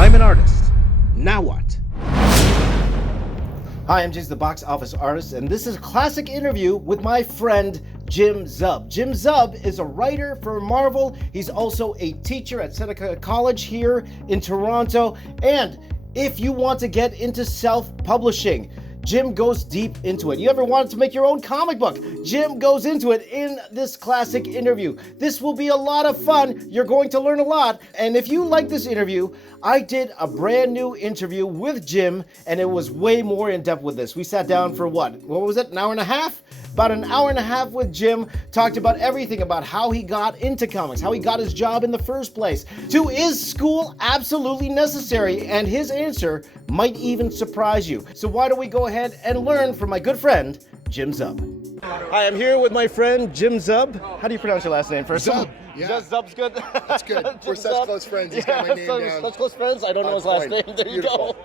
I'm an artist. Now what? Hi, I'm James the Box Office Artist, and this is a classic interview with my friend Jim Zub. Jim Zub is a writer for Marvel. He's also a teacher at Seneca College here in Toronto. And if you want to get into self-publishing, Jim goes deep into it. You ever wanted to make your own comic book? Jim goes into it in this classic interview. This will be a lot of fun. You're going to learn a lot. And if you like this interview, I did a brand new interview with Jim, and it was way more in depth with this. We sat down for what was it? An hour and a half? About an hour and a half with Jim, talked about everything about how he got into comics, how he got his job in the first place, to is school absolutely necessary? And his answer might even surprise you. So why don't we go ahead and learn from my good friend, Jim Zub. Hi, I'm here with my friend, Jim Zub. How do you pronounce your last name first? Zub. Yeah. Zub's good? That's good. We're such close friends. He's got my name down. Such close friends? I don't know his last name. There Beautiful.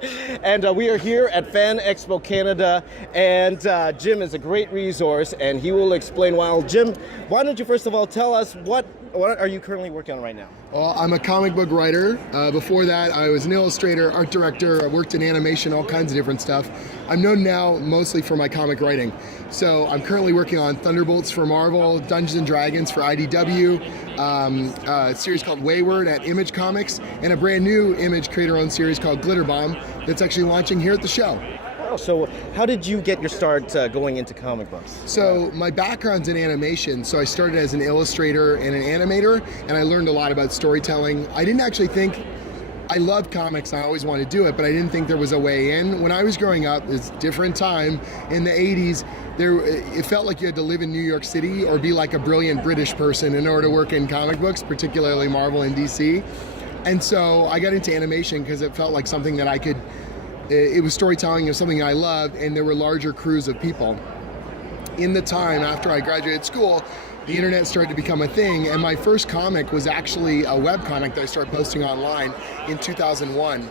you go. And we are here at Fan Expo Canada, and Jim is a great resource, and he will explain why. Jim, why don't you first of all tell us what are you currently working on right now? Well, I'm a comic book writer. Before that, I was an illustrator, art director. I worked in animation, all kinds of different stuff. I'm known now mostly for my comic writing. So I'm currently working on Thunderbolts for Marvel, Dungeons and Dragons for IDW, a series called Wayward at Image Comics, and a brand new Image creator-owned series called Glitter Bomb that's actually launching here at the show. Oh, so how did you get your start going into comic books? So my background's in animation, so I started as an illustrator and an animator, and I learned a lot about storytelling. I didn't actually think, I loved comics, I always wanted to do it, but I didn't think there was a way in. When I was growing up, it's a different time, in the 80s, it felt like you had to live in New York City or be like a brilliant British person in order to work in comic books, particularly Marvel and DC. And so I got into animation because it felt like something that I could, it was storytelling, it was something I loved, and there were larger crews of people. In the time after I graduated school, the internet started to become a thing, and my first comic was actually a web comic that I started posting online in 2001.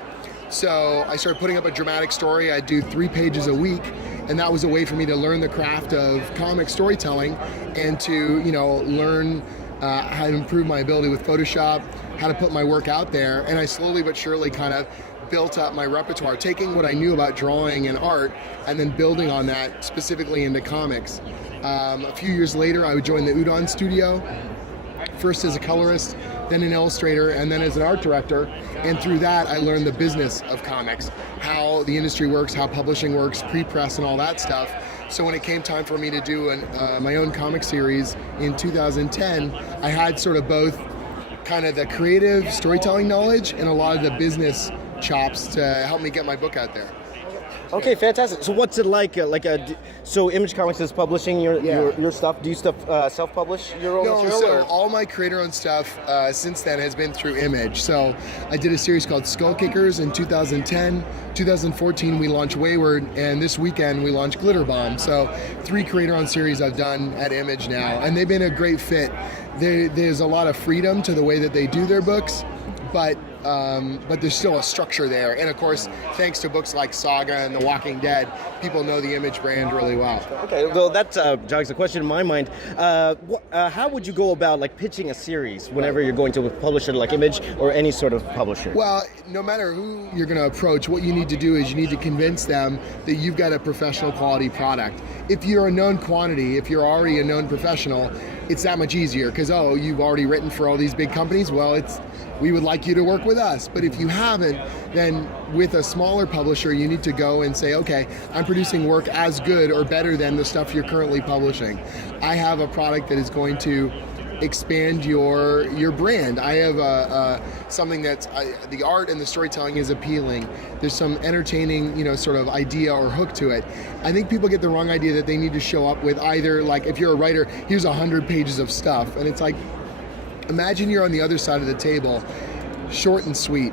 So I started putting up a dramatic story. I'd do 3 pages a week, and that was a way for me to learn the craft of comic storytelling and to, learn how to improve my ability with Photoshop, how to put my work out there, and I slowly but surely kind of built up my repertoire, taking what I knew about drawing and art and then building on that specifically into comics. A few years later, I would join the Udon studio, first as a colorist, then an illustrator, and then as an art director. And through that, I learned the business of comics, how the industry works, how publishing works, pre-press and all that stuff. So when it came time for me to do my own comic series in 2010, I had sort of both kind of the creative storytelling knowledge and a lot of the business chops to help me get my book out there. Okay, fantastic. So what's it like? So Image Comics is publishing your stuff. Do you self-publish your own material? No, so all my creator-owned stuff since then has been through Image. So I did a series called Skullkickers in 2010. 2014 we launched Wayward, and this weekend we launched Glitter Bomb. So 3 creator-owned series I've done at Image now, and they've been a great fit. There's a lot of freedom to the way that they do their books, but there's still a structure there. And of course, thanks to books like Saga and The Walking Dead, people know the Image brand really well. Okay, well that jogs a question in my mind. How would you go about pitching a series whenever you're going to publish it, like Image or any sort of publisher? Well, no matter who you're going to approach, what you need to do is you need to convince them that you've got a professional quality product. If you're a known quantity, if you're already a known professional, it's that much easier because, you've already written for all these big companies. Well, we would like you to work with us. But if you haven't, then with a smaller publisher, you need to go and say, okay, I'm producing work as good or better than the stuff you're currently publishing. I have a product that is going to expand your brand. I have something that's the art and the storytelling is appealing. There's some entertaining, sort of idea or hook to it. I think people get the wrong idea that they need to show up with either, like, if you're a writer, here's 100 pages of stuff, and it's like, imagine you're on the other side of the table, short and sweet.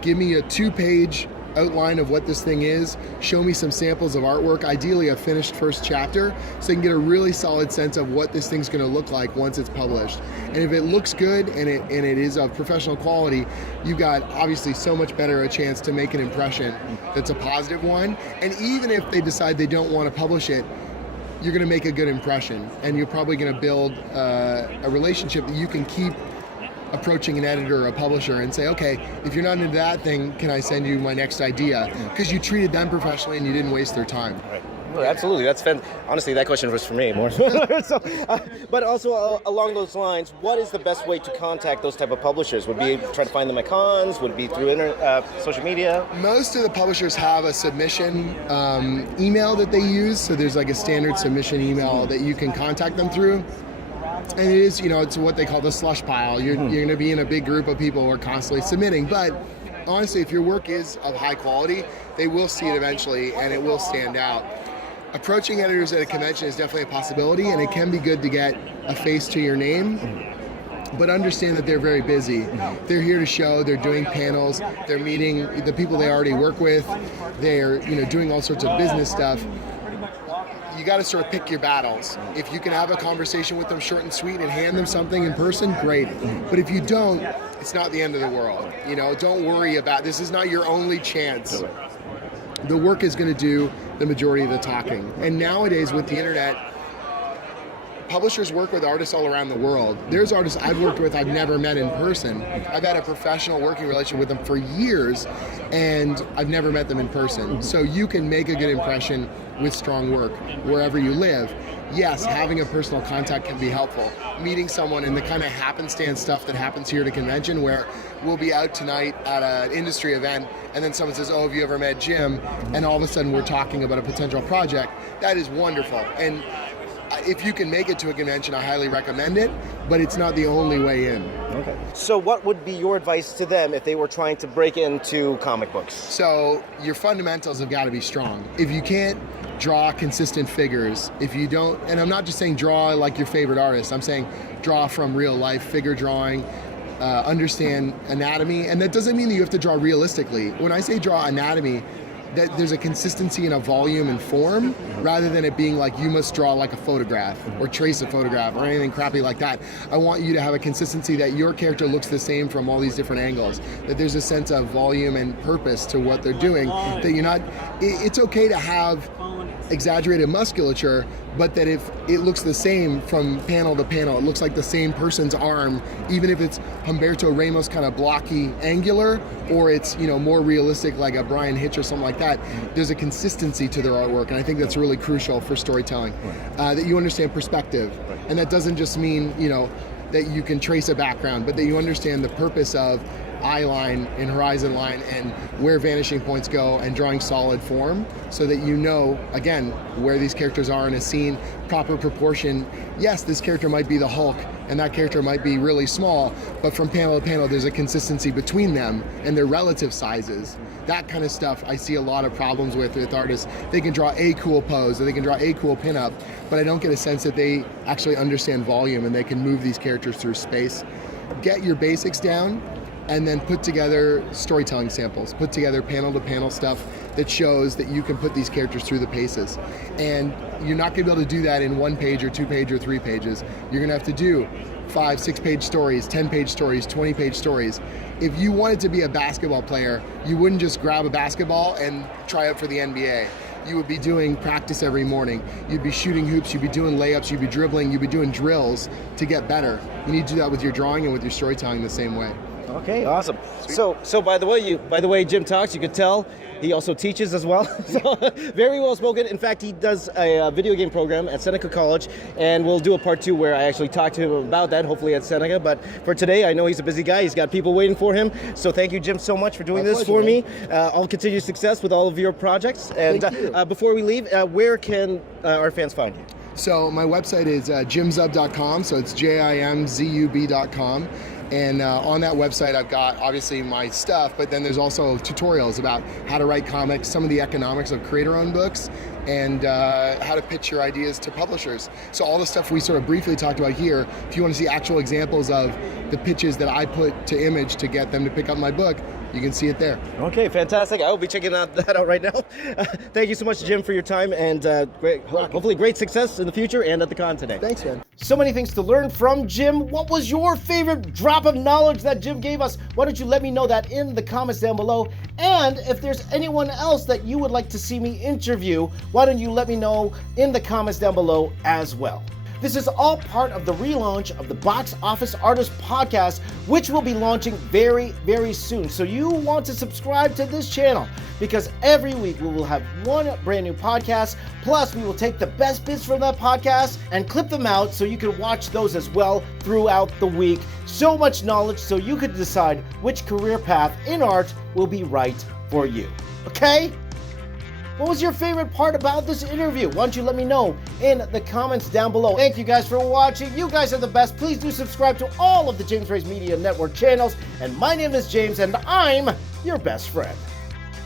Give me a 2-page outline of what this thing is, show me some samples of artwork, ideally a finished first chapter, so you can get a really solid sense of what this thing's gonna look like once it's published. And if it looks good and it is of professional quality, you've got obviously so much better a chance to make an impression that's a positive one. And even if they decide they don't want to publish it, you're gonna make a good impression, and you're probably gonna build a relationship that you can keep approaching an editor or a publisher and say, okay, if you're not into that thing, can I send you my next idea? Because you treated them professionally and you didn't waste their time. Right. Well, absolutely. That's honestly, that question was for me more. But also along those lines, what is the best way to contact those type of publishers? Would be try to find them at cons? Would it be through social media? Most of the publishers have a submission email that they use. So there's like a standard submission email that you can contact them through. And it is, it's what they call the slush pile. You're going to be in a big group of people who are constantly submitting. But honestly, if your work is of high quality, they will see it eventually and it will stand out. Approaching editors at a convention is definitely a possibility, and it can be good to get a face to your name, but understand that they're very busy. They're here to show, they're doing panels, they're meeting the people they already work with, they're doing all sorts of business stuff. You got to sort of pick your battles. If you can have a conversation with them short and sweet and hand them something in person, great. But if you don't, it's not the end of the world. Don't worry about this. Is not your only chance. The work is going to do the majority of the talking. And nowadays with the internet, publishers work with artists all around the world. There's artists I've worked with I've never met in person. I've had a professional working relationship with them for years, and I've never met them in person. So you can make a good impression with strong work wherever you live. Yes, having a personal contact can be helpful. Meeting someone and the kind of happenstance stuff that happens here at a convention where we'll be out tonight at an industry event and then someone says, oh, have you ever met Jim? And all of a sudden we're talking about a potential project. That is wonderful. And if you can make it to a convention, I highly recommend it, but it's not the only way in. Okay. So what would be your advice to them if they were trying to break into comic books? So your fundamentals have got to be strong. If you can't draw consistent figures, if you don't, and I'm not just saying draw like your favorite artist, I'm saying draw from real life, figure drawing, understand anatomy, and that doesn't mean that you have to draw realistically. When I say draw anatomy, that there's a consistency in a volume and form rather than it being like you must draw like a photograph or trace a photograph or anything crappy like that. I want you to have a consistency that your character looks the same from all these different angles, that there's a sense of volume and purpose to what they're doing, that you're not, it's okay to have exaggerated musculature, but that if it looks the same from panel to panel, it looks like the same person's arm, even if it's Humberto Ramos kind of blocky, angular, or it's more realistic like a Brian Hitch or something like that. There's a consistency to their artwork, and I think that's really crucial for storytelling. That you understand perspective, and that doesn't just mean that you can trace a background, but that you understand the purpose of eye line and horizon line and where vanishing points go and drawing solid form so that again, where these characters are in a scene, proper proportion. Yes, this character might be the Hulk and that character might be really small, but from panel to panel there's a consistency between them and their relative sizes. That kind of stuff I see a lot of problems with artists. They can draw a cool pose or they can draw a cool pinup, but I don't get a sense that they actually understand volume and they can move these characters through space. Get your basics down, and then put together storytelling samples, put together panel-to-panel stuff that shows that you can put these characters through the paces. And you're not gonna be able to do that in 1 page or 2 page or 3 pages. You're gonna have to do 5, 6 page stories, 10 page stories, 20 page stories. If you wanted to be a basketball player, you wouldn't just grab a basketball and try out for the NBA. You would be doing practice every morning. You'd be shooting hoops, you'd be doing layups, you'd be dribbling, you'd be doing drills to get better. You need to do that with your drawing and with your storytelling the same way. Okay, awesome. So by the way, Jim talks, you could tell he also teaches as well. So very well spoken. In fact, he does a video game program at Seneca College, and we'll do a part 2 where I actually talk to him about that, hopefully at Seneca. But for today, I know he's a busy guy. He's got people waiting for him. So thank you, Jim, so much for doing this for me. All continued success with all of your projects. And before we leave, where can our fans find you? So my website is jimzub.com, so it's JIMZUB.com. And on that website, I've got obviously my stuff, but then there's also tutorials about how to write comics, some of the economics of creator-owned books, and how to pitch your ideas to publishers. So all the stuff we sort of briefly talked about here, if you want to see actual examples of the pitches that I put to Image to get them to pick up my book, you can see it there. Okay, fantastic. I will be checking that out right now. Thank you so much, Jim, for your time, and hopefully great success in the future and at the con today. Thanks, man. So many things to learn from Jim. What was your favorite drop of knowledge that Jim gave us? Why don't you let me know that in the comments down below? And if there's anyone else that you would like to see me interview, why don't you let me know in the comments down below as well? This is all part of the relaunch of the Box Office Artist podcast, which will be launching very, very soon. So you want to subscribe to this channel because every week we will have one brand new podcast. Plus, we will take the best bits from that podcast and clip them out so you can watch those as well throughout the week. So much knowledge so you could decide which career path in art will be right for you. Okay? What was your favorite part about this interview? Why don't you let me know in the comments down below. Thank you guys for watching. You guys are the best. Please do subscribe to all of the James Ray's Media Network channels. And my name is James, and I'm your best friend.